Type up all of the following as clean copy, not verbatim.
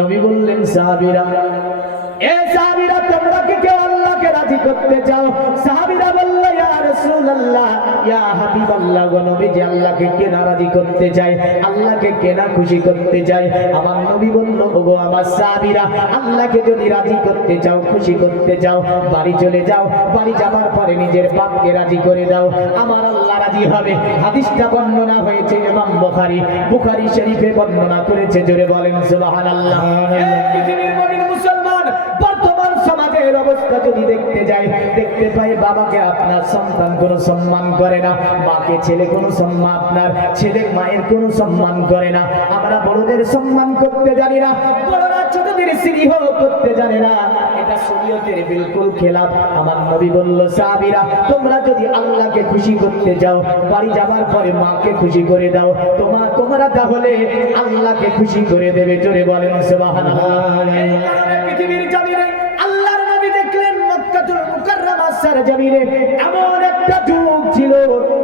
নবী বললেন সাহাবীরা, এ সাহাবীরা তোমরা কি কেউ আল্লাহকে রাজি করতে চাও? সাহাবীরা বলল, ইয়া রাসূলুল্লাহ, ইয়া হাবিবাল্লাহ, গো নবীজি আল্লাহকে কে না রাজি করতে চায়, আল্লাহকে কে না খুশি করতে চায়? আমার নবী বলল, ওগো আমার সাহাবীরা, আল্লাহকে যদি রাজি করতে চাও, খুশি করতে চাও, বাড়ি চলে যাও, বাড়ি যাবার পরে নিজের বাপকে রাজি করে দাও, আমার আল্লাহ রাজি হবে। হাদিসটা বর্ণনা হয়েছে ইমাম বুখারী শরীফে বর্ণনা করেছে। জোরে বলেন সুবহানাল্লাহ। পৃথিবীর মুমিন মুসলমান বর্তমান সমাজের অবস্থা যদি দেখতে যাই, দেখতে পাই বাবাকে আপনার সন্তান কোনো সম্মান করে না, মাকে ছেলে কোনো সম্মান, আপনার ছেলে মায়ের কোনো সম্মান করে না। আমরা বড়দের সম্মান করতে জানি না, বড়রা ছোটদের স্নেহ করতে জানে না। এটা শরীয়তের বিলকুল খেলাফ। আমার নবী বলল, সাহাবীরা তোমরা যদি আল্লাহকে খুশি করতে যাও, বাড়ি যাবার পরে মাকে খুশি করে দাও, তোমরা তাহলে আল্লাহকে খুশি করে দেবে। জোরে বলেন সুবহানাল্লাহ। পৃথিবীর জমিনে আল্লাহর নবী দেখলেন মক্কাতুল মুকাররমার সরজমিনে এমন একটা যুগ ছিল,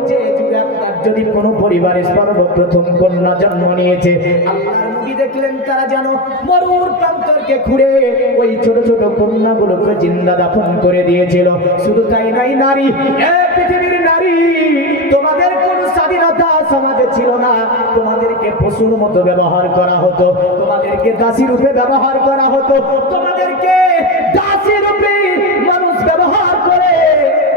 যে যুগে আপনার যদি কোনো পরিবারে সর্বপ্রথম কন্যা জন্ম নিয়েছে, আল্লাহর নবী দেখলেন তারা যেন মরুর প্রান্তরকে খুঁড়ে ওই ছোট ছোট কন্যাগুলোকে জিন্দা দাফন করে দিয়েছিল। শুধু তাই নয়, নারী, পৃথিবীর নারী, তোমাদের কোনো স্বাধীনতা সমাজে ছিল না, তোমাদেরকে পশুর মতো ব্যবহার করা হতো, তোমাদেরকে দাসী রূপে ব্যবহার করা হতো, তোমাদেরকে দাসী রূপে মানুষ ব্যবহার করে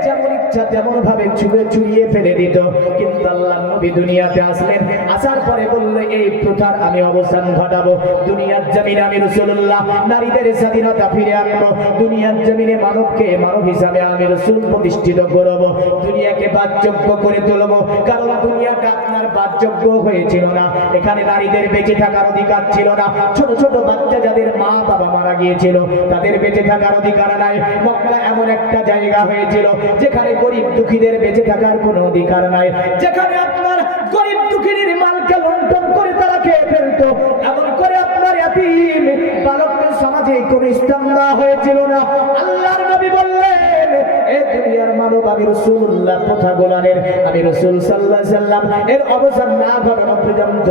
যেমন ইচ্ছা তেমন ভাবে চুরিয়ে ফেলে দিত। কিন্তু আল্লাহর নবী দুনিয়াতে আসলেন, আসার পরে বলল, এই প্রথার আমি অবসান ঘটাবো। দুনিয়ার জমিনে আমি রাসূলুল্লাহ নারীদের স্বাধীনতা ফিরে আনবো। দুনিয়ার জমিনে মানবকে মানব হিসাবে আমি রাসূল প্রতিষ্ঠিত করব, দুনিয়াকে বাসযোগ্য করে তুলব। কারণ দুনিয়াটা আপনার বাসযোগ্য হয়েছিল না, এখানে নারীদের বেঁচে থাকার অধিকার ছিল না। ছোট ছোট বাচ্চা যাদের মা বাবা মারা গিয়েছিল, তাদের বেঁচে থাকার অধিকার নাই। মক্কা এমন একটা জায়গা হয়েছিল যেখানে গরিব দুঃখীদের বেঁচে থাকার কোনো অধিকার নাই, যেখানে আপনার গরিব দুঃখীর মালকে লুণ্ঠন করে তারা খেয়ে ফেলতো। এমন করে আপনার ইয়াতীম বালকদের সমাজে কোনো স্থান দেওয়া হয়েছিল না। আল্লাহর নবী বললেন, এ দুনিয়ার মানব, আমি রাসূলুল্লাহ কথা গোলানের, আমি রাসূল সাল্লাল্লাহু আলাইহি সাল্লাম এর অবসান না ঘটানো পর্যন্ত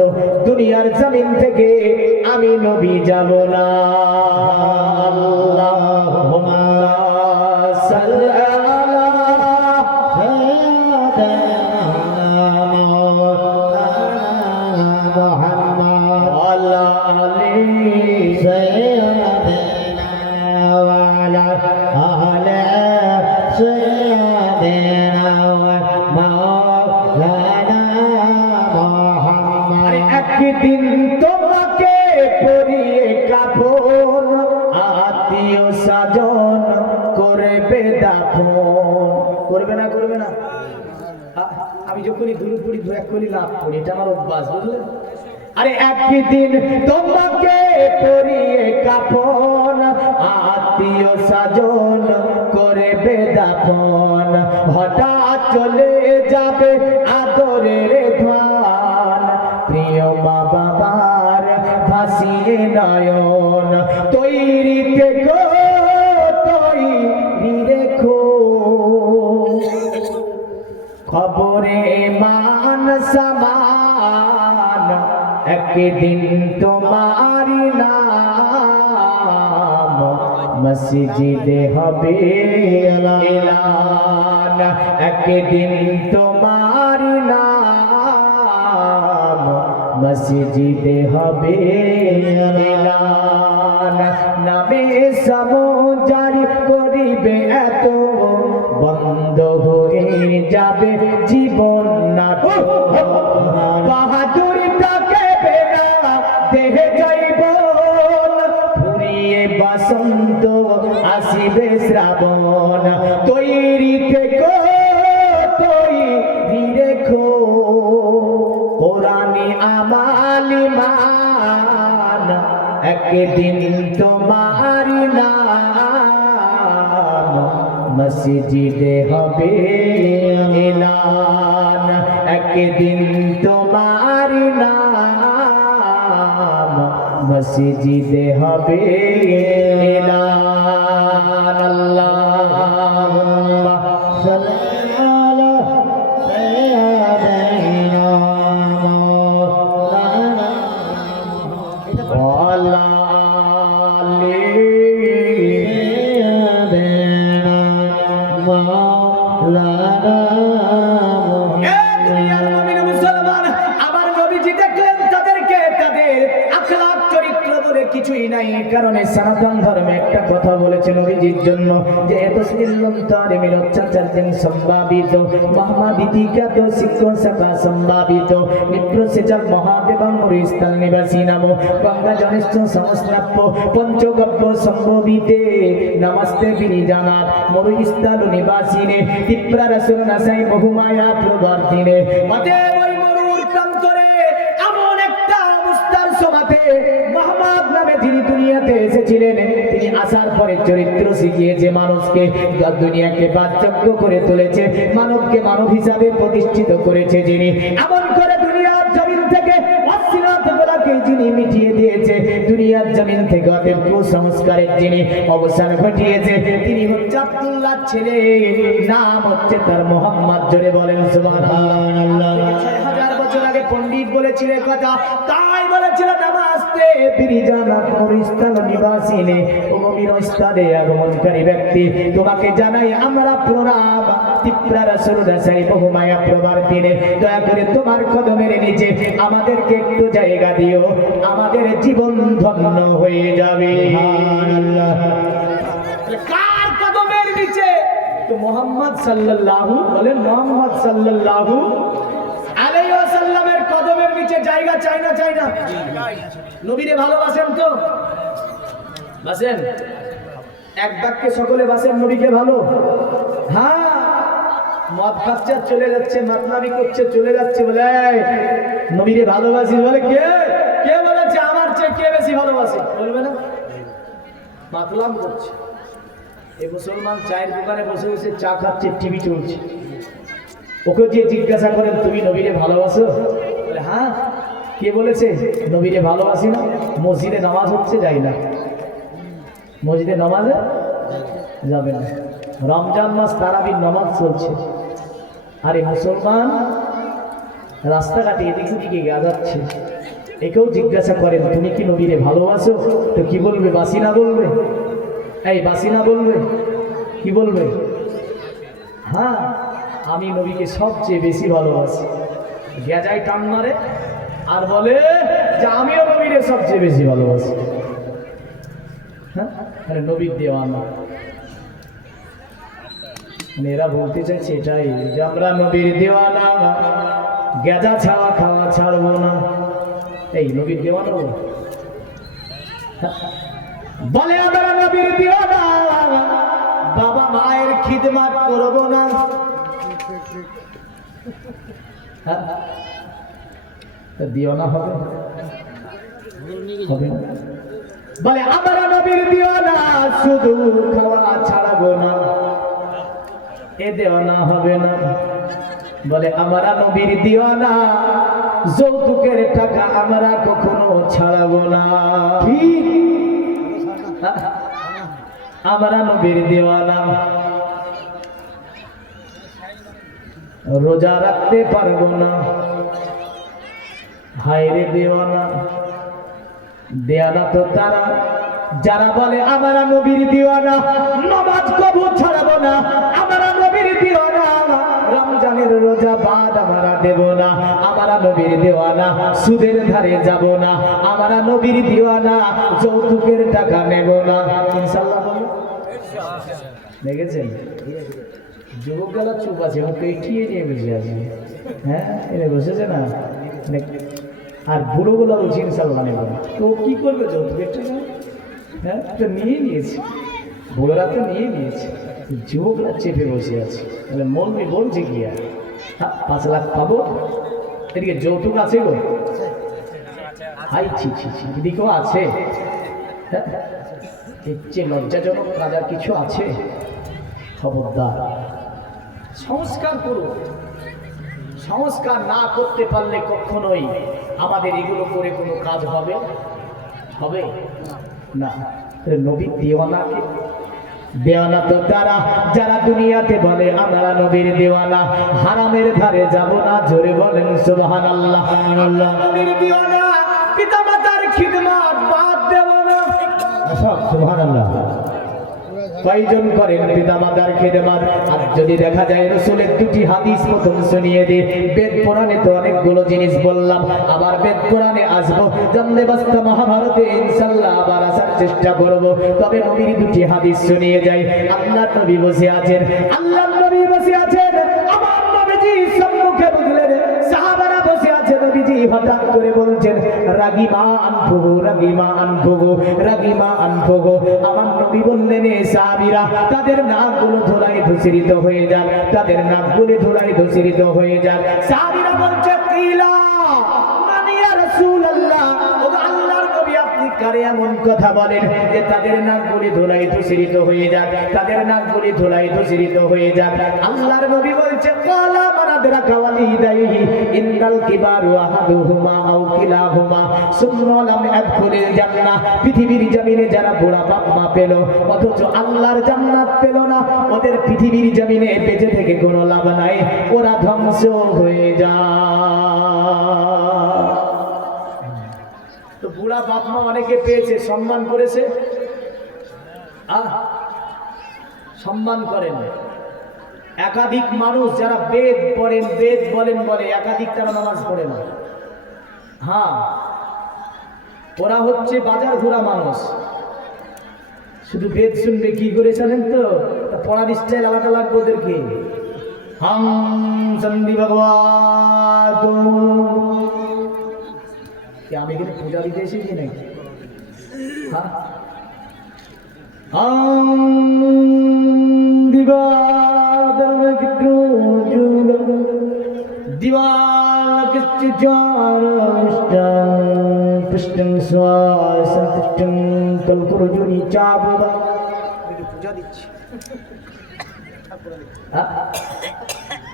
দুনিয়ার জমিন থেকে আমি নবী যাব না। আল্লাহুম্মা সাল্লি আলা মুহাম্মাদ ওয়া আলা আলি সাইয়্যিদিনা ওয়া আলা আলি সাইয়্যিদিনা ওয়া মাওলানা মুহাম্মাদ। একদিন তোমাকে পরিয়ে কাফন, আত্মীয় স্বজন করবে দাফন। করবে না? করবে না? আমি যখনই দুরূদ পড়ি, দু এক কলি লাভ করি, এটা আমার অভ্যাস, বুঝলেন? আরে একদিন তোমাকে পরিয়ে কাফন, আত্মীয় স্বজন করবে দাফন, হঠাৎ চলে যাবে আদরের ধান, প্রিয় মা বাবার ভাসিয়ে নয়ন, তৈরি থেকো, তৈরি রেখো, খবরে মান সামান, একদিন তোমার নাম মসজিদে হবে এলান, একদিন তোমার নাম মসজিদে হবে এলান, নামে সমজারি করিবে এত, বন্ধ হয়ে যাবে জীবন নাটক, বাহাদুরি থাকবে না দেহে জৈবন, ফুরিয়ে বসন্ত আসিবে শ্রাবণ, তৈরি থেকো, তৈরি রেখো, কোরআনে আমাল ঈমান, একদিন তোমার নাম মসজিদে হবে এলান, একদিন তোমার নাম মসজিদে হবে এলান। আল্লাহুম্মা সাল্লি আলা সাইয়্যিদিনা মাওলানা ওয়া আলা কিছুই নাই। এই কারণে সনাতন ধর্মে একটা কথা বলেছে নবীজির জন্য যে এত সিল্লম তারে মিলচ্চাচার্যেন সম্ভাবিত মহামাদিতিকাত শিক্ষণ শাখা সম্ভাবিত নিপ্রসেচক মহাদেবং মরিস্থল নিবাসী নাম গঙ্গা জনিষ্ঠ সমস্রাপ্য পঞ্চগব্য সম্ভবিতে নমস্তে বিনিজানাথ মরিস্থল নিবাসিনে তীব্ররসন নাসাই বহুমায়া প্রবর্তিনে। অতএব ওই মরুর প্রান্তরে এমন একটা অবস্থার সমাতে মুহাম্মদ নামে যিনি দুনিয়াতে এসেছিলেন, তিনি আসার পরে চরিত্র শিখিয়েছে মানুষকে, দুনিয়াকে বাচ্চক্য করে তুলেছে, মানবকে মানব হিসাবে প্রতিষ্ঠিত করেছে যিনি, এমন করে দুনিয়ার জমিন থেকে অশ্লীলতাগুলোকে যিনি মিটিয়ে দিয়েছে, দুনিয়ার জমিন থেকে অতএব কুসংস্কারের যিনি অবসান ঘটিয়েছে, তিনি হচ্ছে আব্দুল্লাহ ছেলে, নাম হচ্ছে তার মুহাম্মদ। জোরে বলেন সুবহানাল্লাহ। 6000 বছর আগে পণ্ডিত বলেছিলেন কথা, তাই বলেছিল নামাস্তে বিরিজানাত মরিস্থল নিবাসিনে, ও মিরস্তাদে আগমনকারী ব্যক্তি তোমাকে জানাই আমরা প্রণাম, তিপ্রা রাসূলুল্লাহ সাল্লাল্লাহু মায়া প্রবর্তিনে, দয়া করে তোমার কদমের নিচে আমাদেরকে একটু জায়গা দিও, আমাদের জীবন ধন্য হয়ে যাবে। সুবহানাল্লাহ। কার কদমের নিচে? তো মুহাম্মদ সাল্লাল্লাহু, বলেন মুহাম্মদ সাল্লাল্লাহু আলাইহি ওয়াসাল্লামের কদমের নিচে জায়গা চাই না চাই না? নবীরে ভালোবাসেন তো? বাসেন? এক বাক্যে সকলে বাসেন নবীকে ভালো? হ্যাঁ। মদ খাচ্ছে চলে যাচ্ছে, মাতলামি করছে চলে যাচ্ছে, বলে নবীরে ভালোবাসি, বলে কে কে বলেছে আমার চেয়ে কে বেশি ভালোবাসে? বলবে না? মাতলাম করছে। এই মুসলমান চায়ের দোকানে বসে বসে চা খাচ্ছে, টিভি চলছে, ওকে যে জিজ্ঞাসা করেন তুমি নবীরে ভালোবাসো? বলে হ্যাঁ। কে বলেছে নবীরে ভালোবাসি না? মসজিদে নামাজ হচ্ছে, যাই না, মসজিদে নামাজে যাবে না, রমজান মাস তারাবির নামাজ চলছে, আরে মুসলমান রাস্তাঘাটে এদিক ওদিকে গাজাচ্ছে, একেও জিজ্ঞাসা করেন তুমি কি নবীরে ভালোবাসো? তো কি বলবে? বাসি না বলবে? এই বাসি না বলবে? কি বলবে? হ্যাঁ, আমি নবীকে সবচেয়ে বেশি ভালোবাসি। গেজাই টান মারে আর বলে যে আমিও নবীরে সবচেয়ে বেশি ভালোবাসি। হ্যাঁ, নবীর দেওয়ানা। এরা বলতে চাইছে এটাই যে আমরা নবীর দেওয়ানা, গেজা ছাওয়া খাওয়া ছাড়বো না। এই নবীর দেওয়ানা বলে আমরা নবীর দেওয়ানা, বাবা মায়ের খিদমত করবো না। দিওয়ানা হবে? হবে না। বলে আমরা নবীর দিওয়ানা, শুধু খাওয়া ছাড়াবো না, এ দেওয়ানা হবে না। বলে আমরা নবীর দিওয়ানা, যৌতুকের টাকা আমরা কখনো ছাড়াবো না। ঠিক, আমরা নবীর দিওয়ানা, রোজা রাখতে পারবো না, হায়রে দেওয়ানা। দেওয়ানা তো তারা যারা বলে আমরা নবীর দিওয়ানা, নামাজ কবু ছাড়বো না, আমরা নবীর দিওয়ানা, রমজানের রোজা বাদ আমরা দেব না, আমরা নবীর দিওয়ানা, সুদের ধারে যাব না, আমরা নবীর দিওয়ানা, যৌতুকের টাকা নেব না। ইনশাআল্লাহ বলো, দেখেছেন যুবক গেলা চুপ আছে, ওকে এগিয়ে নিয়ে বসে আছে। হ্যাঁ, এনে বসেছে না। আর বুড়োগুলো বলছি ইনশাআল্লাহ নেব না। তো কি করবে যৌতুকের টাকা? হ্যাঁ, তো নিয়ে নিয়েছে, বুড়োরা তো নিয়ে নিয়েছে, যুবকরা চেপে বসে আছে। তাহলে মলমি বলছে কি আর 5 লাখ পাবো, এদিকে যৌতুক আছে গো, হাই ছি ছি ছি, এদিকেও আছে। হ্যাঁ, এর চেয়ে লজ্জাজনক কাজ আর কিছু আছে? খবরদার, সংস্কার করুন। সংস্কার না করতে পারলে কখনোই আমাদের এগুলো করে কোনো কাজ হবে হবে না। নবীর দেওয়ানাকে, দেওয়ানা তো তারা যারা দুনিয়াতে বলে আমরা নবীর দেওয়ানা, হারামের ধারে যাব না। জোরে বলেন সুবহানাল্লাহ। নবীর দেওয়ানা, পিতামাতার খিদমত বাদ দেব না। সব সুবহানাল্লাহ। কয়জন করেন পিতামাতার খেদমত? আর যদি দেখা যায় রাসূলের দুটি হাদিস প্রথম শুনিয়ে দিই, বেদ পুরাণে তো অনেকগুলো জিনিস বললাম, আবার বেদ পুরাণে আসবো, জানলে বাস্তা মহাভারতে ইনশাআল্লাহ আবার আসার চেষ্টা করব। তবে নবীর দুটি হাদিস শুনিয়ে যাই। আল্লাহর নবী বসে আছেন, আল্লাহর নবী বসে আছেন, আমার নবীজি সম্মুখে বুঝলেন সাহাবারা বসে আছে। নবীজি হঠাৎ করে বলছেন, রাগিমা আনফুগো, রাগিমা আনফুগো, রাগিমা আনফুগো। আমার নবী বললেন, এ সাহাবীরা, তাদের নাকগুলো ধুলায় ধূসরিত হয়ে যাক, তাদের নাকগুলো ধুলায় ধূসরিত হয়ে যাক। সাহাবীরা বলছে, কিলা মানে ইয়া রাসূলুল্লাহ, ও আল্লাহর নবী, আপনি কারে এমন কথা বলেন যে তাদের নাকগুলি ধুলায় ধূসরিত হয়ে যাক, তাদের নাকগুলি ধুলায় ধূসরিত হয়ে যাক? আল্লাহর নবী বলছে, ক্বালা মান আদরাকা ওয়ালিদাইহি ইন্নাল কিবারু আহাদুহুমা আও কিলাহুমা সুম্মা লাম ইয়াদখুলিল জান্নাহ। পৃথিবীর জমিনে যারা বুড়া বাপ মা পেল অথচ আল্লাহর জান্নাত পেল না, ওদের পৃথিবীর জমিনে বেঁচে থেকে কোনো লাভ নাই, ওরা ধ্বংস হয়ে যায়। তো বুড়া বাপ মা অনেকে পেয়েছে, সম্মান করেছে, সম্মান করেন। একাধিক মানুষ যারা বেদ পড়েন, বেদ বলেন বলে, একাধিক তারা নামাজ পড়ে না। হ্যাঁ, ওরা হচ্ছে বাজার ঘোরা মানুষ, শুধু বেদ শুনবে কি করে জানেন তো, পড়ার স্টাইল আলাদা লাগবে ওদেরকে। হাম সন্ধি ভগবান, আমি এখানে পূজা দিতে এসেছি নাকি? হ্যাঁ,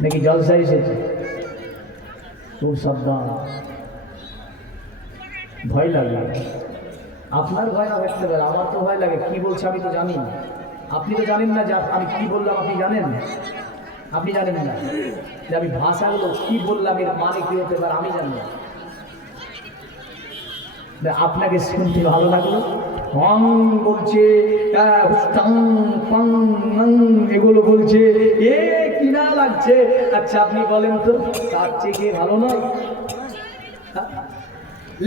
নাকি জলসা এসেছে? খুব সাবধান, ভয় লাগে। আপনার ভয় না থাকতে পারে, আমার তো ভয় লাগে। কি বলছে আমি তো জানি, আপনি তো জানেন না যে আমি কি বললাম। আপনি জানেন? আপনি জানেন না যে আমি ভাষাগুলো কি বললাম, এর মানে কি হতে পারে আমি জানি না। আপনাকে শুনতে ভালো লাগলো, হং বলছে, এগুলো বলছে, এ কিনা লাগছে। আচ্ছা আপনি বলেন তো, তার চেয়ে কি ভালো নয়?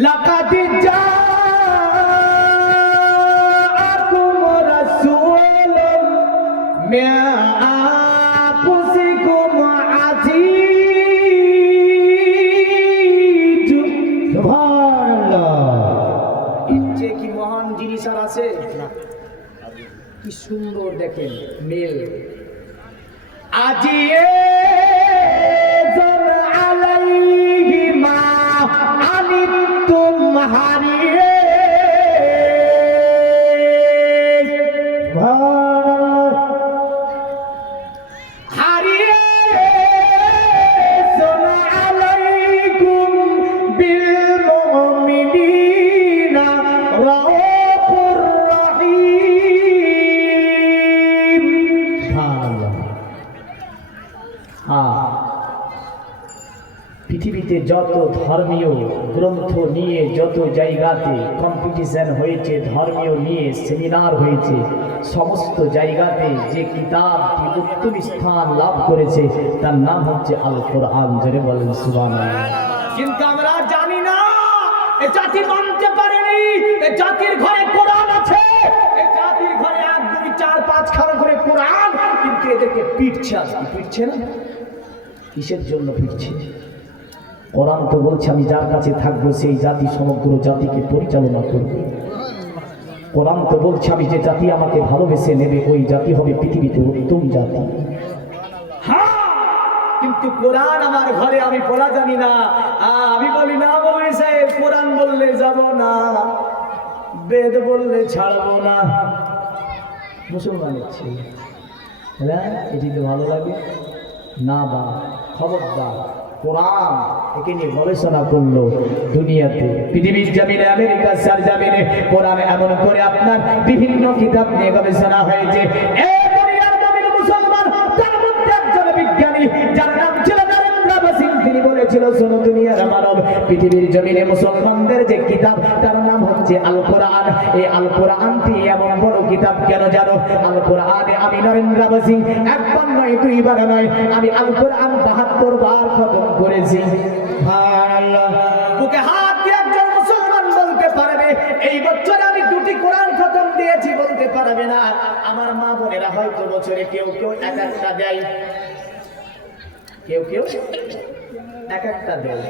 লাকাদ জাআকুম রাসূলুম মিন আনফুসিকুম আজিজ। সুবহানাল্লাহ, এর চেয়ে কি মহান জিনিস আর আছে? কি সুন্দর দেখেন মেল। আজিয়ে হারিয়ে হারিয়ে আলাইকুম বিল মুমিনিনা রাউফুর রহিম। পৃথিবীতে যত ধর্মীয় গ্রন্থ নিয়ে যত জায়গাতে কম্পিটিশন হয়েছে, ধর্মীয় নিয়ে সেমিনার হয়েছে, সমস্ত জায়গাতে যে কিতাবটি উত্তম স্থান লাভ করেছে তার নাম হচ্ছে আল কোরআন। জোরে বলেন সুবহানাল্লাহ। কিন্তু আমরা জানি না, এ জাতি মানতে পারেনি, এ জাতির ঘরে কোরআন আছে, এ জাতির ঘরে 1 2 4 5 খানা করে কোরআন, কিন্তু এদেরকে পিটছে। আজকে পিটছে না, কিসের জন্য পিটছে? কোরআন তো বলছে আমি যার কাছে থাকবো সেই জাতি সমগ্র জাতিকে পরিচালনা করবে। কোরআন তো বলছে আমি যে জাতি আমাকে ভালোবেসে নেবে ওই জাতি হবে পৃথিবীতে উত্তম জাতি। হ্যাঁ, কিন্তু কোরআন আমার ঘরে আমি পড়া জানি না। আমি বলি না মৌলভী সাহেব, কোরআন বললে যাব না, বেদ বললে ছাড়বো না। মুসলমানের ছেলে, হ্যাঁ এটি তো ভালো লাগে না। বা খবরদার, কোরআন একে নিয়ে গবেষণা করলো দুনিয়াতে, পৃথিবীর জমিনে, আমেরিকার সরজমিনে কোরআন এমন করে আপনার বিভিন্ন কিতাব নিয়ে গবেষণা হয়েছে। এই দুনিয়ার জমিনে মুসলমান, তার মধ্যে একজন বিজ্ঞানী যার নাম ছিল নরেন্দ্র বসিং, তিনি বলেছেন বলেছিল, শোনো দুনিয়ার মানব, পৃথিবীর জমিনে মুসলমানদের যে কিতাব তার নাম হচ্ছে আল কোরআন। এই আল কোরআনটি এমন বড় কিতাব কেন জানো? আল কোরআনে আমি নরেন্দ্র বাসী একবার নয় দুইবার নয়, আমি আল কোরআন 72 বার খতম করেছি। সুবহানাল্লাহ। বুকে হাত দিয়ে একজন মুসলমান বলতে পারবে এই বছর আমি 2টি কোরআন খতম দিয়েছি, বলতে পারবে না। আমার মা বোনেরা হয়তো বছরে কেউ কেউ এক একটা দেয়, কেউ কেউ এক একটা দেয়।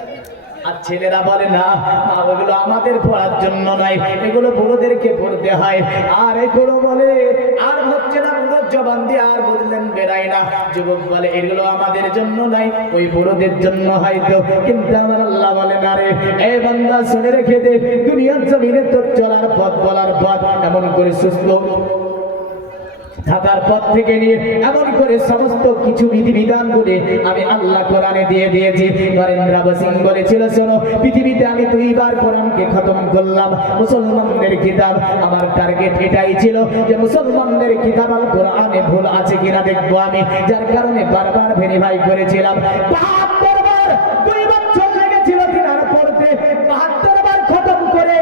আর ছেলেরা বলে না, ওগুলো আমাদের পড়ার জন্য নয়, এগুলো বুড়োদেরকে পড়তে হয়। আর এই বুড়ো বলে আর হচ্ছে না, বুড়োর জবান দিয়ে আর বললেন বেরাই না। যুবক বলে এগুলো আমাদের জন্য নয়, ওই বুড়োদের জন্য হয়তো। কিন্তু আমার আল্লাহ বলে না রে, এই বান্দা শুনে রেখে দে, দুনিয়ার জমিনে তোর চলার পথ বলার পথ এমন করে সুস্থ থাকার পথ থেকে নিয়ে এমন করে সমস্ত কিছু বিধিবিধান বলে আমি আল্লাহ কোরআনে দিয়ে দিয়েছি। নরেন্দ্র সিং বলেছিল, শোনো পৃথিবীতে আমি 2 বার কোরআনকে খতম করলাম, মুসলমানদের কিতাব। আমার টার্গেট এটাই ছিল যে মুসলমানদের কিতাব আল কোরআনে ভুল আছে কিনা দেখবো আমি, যার কারণে বারবার ভেরিফাই করেছিলাম। 72 বার 2 বছর লেগেছিল তিনার পড়তে, 72 বার খতম করে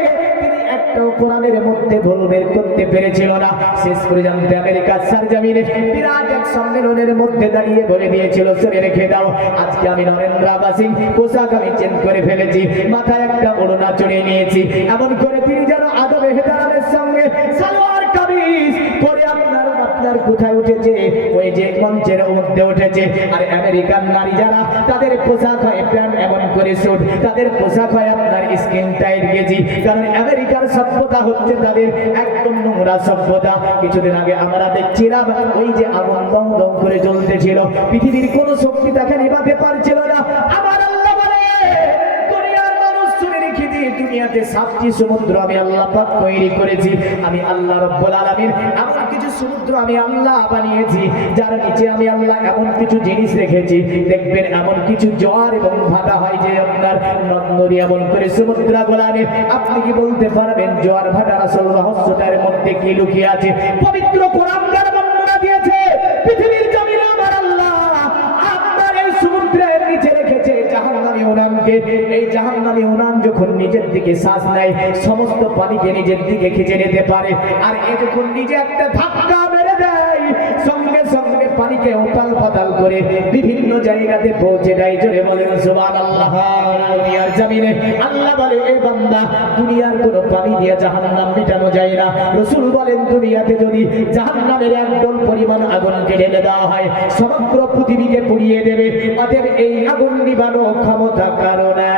একটাও কোরআনের মধ্যে ভুল বের করতে পেরেছিল না। শেষ পর্যন্ত আমেরিকার সরজমিনে বিরাট এক সম্মেলনের মধ্যে দাঁড়িয়ে বলে দিয়েছিল, শুনে রেখে দাও, আজকে আমি নরেন্দ্র সিং পোশাক আমি চেঞ্জ করে ফেলেছি, মাথায় একটা ওড়না চড়িয়ে নিয়েছি। এমন করে তিনি যেন আদব এহতেরামের সঙ্গে সালোয়ার কামিজ পরে আপনার কোথায় উঠেছে, ওই যে মঞ্চের মধ্যে উঠেছে। আর আমেরিকান নারী যারা, তাদের পোশাক হয় প্যান্ট, এমন করে স্যুট, তাদের পোশাক হয় আপনার স্কিন টাইট গেজি। কারণ আমেরিকার সভ্যতা হচ্ছে তাদের একদম নোংরা সভ্যতা। কিছুদিন আগে আমরা দেখছিলাম ওই যে আগুন দম দম করে জ্বলতেছিল, পৃথিবীর কোন শক্তি তাকে নিভাতে পারছিল না। আমার আল্লাহ বলে দুনিয়ার মানুষ শুনে রেখে দিয়ে, দুনিয়াতে 7টি সমুদ্র আমি আল্লাহ পাক তৈরি করেছি। আমি আল্লাহ রব্বুল আলামিন এমন কিছু সমুদ্র আমি আল্লাহ বানিয়েছি, যার নিচে আমি আল্লাহ এমন কিছু জিনিস রেখেছি। দেখবেন এমন কিছু জোয়ার এবং ভাটা হয় যে আপনার নদী এমন করে সমুদ্র গোলানে। আপনি কি বলতে পারবেন জোয়ার ভাটার আসল রহস্যটার মধ্যে কি লুকিয়ে আছে? পবিত্র কোরআন তার বর্ণনা দিয়েছে। পৃথিবীর জমিনে আমার আল্লাহ আপনার এই সমুদ্রের নিচে রেখেছে জাহান্নামী উনানকে। এই জাহান্নামী উনান যখন নিজের দিকে শ্বাস নেয়, সমস্ত পানিকে নিজের দিকে খিচে নিতে পারে। আর এ যখন নিজে একটা ধাক্কা মেরে দেয়, সঙ্গে সঙ্গে পানিকে উতাল পাতাল করে বিভিন্ন জায়গাতে পৌঁছে দেয়। জোরে বলেন সুবহানাল্লাহ। দুনিয়ার জমিনে আল্লাহ বলে, এই বান্দা, দুনিয়ার কোনো পানি দিয়ে জাহান্নাম মেটানো যায় না। রাসূল বলেন, দুনিয়াতে যদি জাহান্নামের 1 ডল পরিমাণ আগুনকে ঢেলে দেওয়া হয়, সমগ্র পৃথিবীকে পুড়িয়ে দেবে। অতএব এই আগুন নিভানো ক্ষমতা কারণে।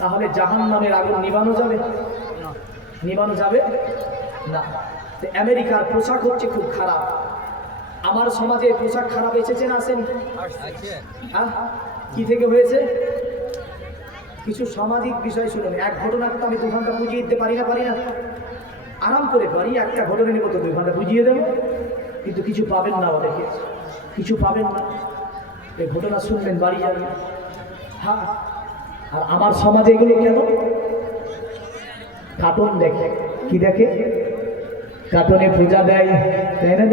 তাহলে জাহান্নামের আগুন নিভানো যাবে? নিভানো যাবে না। আমেরিকার পোশাক হচ্ছে খুব খারাপ। আমার সমাজে পোশাক খারাপ এসেছে না আসেনি? কি থেকে হয়েছে? কিছু সামাজিক বিষয় শুনুন। এক ঘটনাকে তো আমি 2 ঘন্টা বুঝিয়ে দিতে পারি না। আরাম করে পারি, একটা ঘটনা নিব তো 2 ঘন্টা বুঝিয়ে দেবো, কিন্তু কিছু পাবেন না, ওদেরকে কিছু পাবেন না। এই ঘটনা শুনবেন, বাড়ি যাবেন। হ্যাঁ, আর আমার সমাজে এগুলো কেন? কার্টুন দেখে। কি দেখে? কার্টুনে পূজা দেয়, তাই না?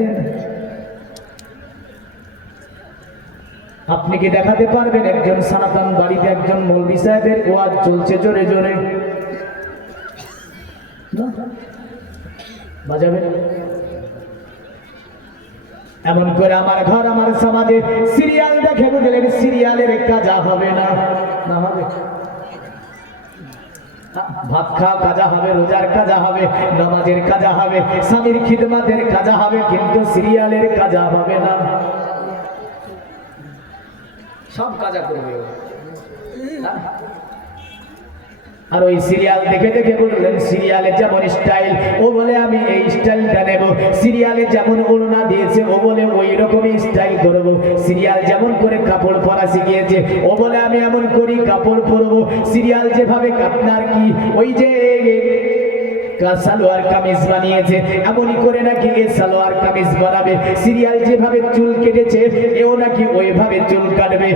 আপনি কি দেখাতে পারবেন একজন সনাতন বাড়িতে একজন মৌলভী সাহেবের ওয়াজ চলছে জোরে জোরে? বাজাবেন? এমন করে আমার ঘর আমার সমাজে সিরিয়াল দেখে বুঝলেন, সিরিয়ালের কাজা হবে না? না হবে। ভাত খাওয়া কাজা হবে, রোজার কাজা হবে, নামাজের কাজা হবে, স্বামীর খিদমতের কাজা হবে, কিন্তু সিরিয়ালের কাজা হবে না। সব কাজা করবে। আর ওই সিরিয়াল দেখে দেখে বললেন, সিরিয়ালে যেমন স্টাইল, ও বলে আমি এই স্টাইলটা নেব। সিরিয়ালে যেমন ওড়না দিয়েছে, ও বলে ওই রকমই স্টাইল করব। সিরিয়াল যেমন করে কাপড় পরা শিখিয়েছে, ও বলে আমি এমন করি কাপড় পরবো। সিরিয়াল যেভাবে আপনার কি ওই যে সালোয়ার কামিজ বানিয়েছে, এমনই করে নাকি এই সালোয়ার কামিজ বানাবে। সিরিয়াল যেভাবে চুল কেটেছে, এও নাকি ওইভাবে চুল কাটবে।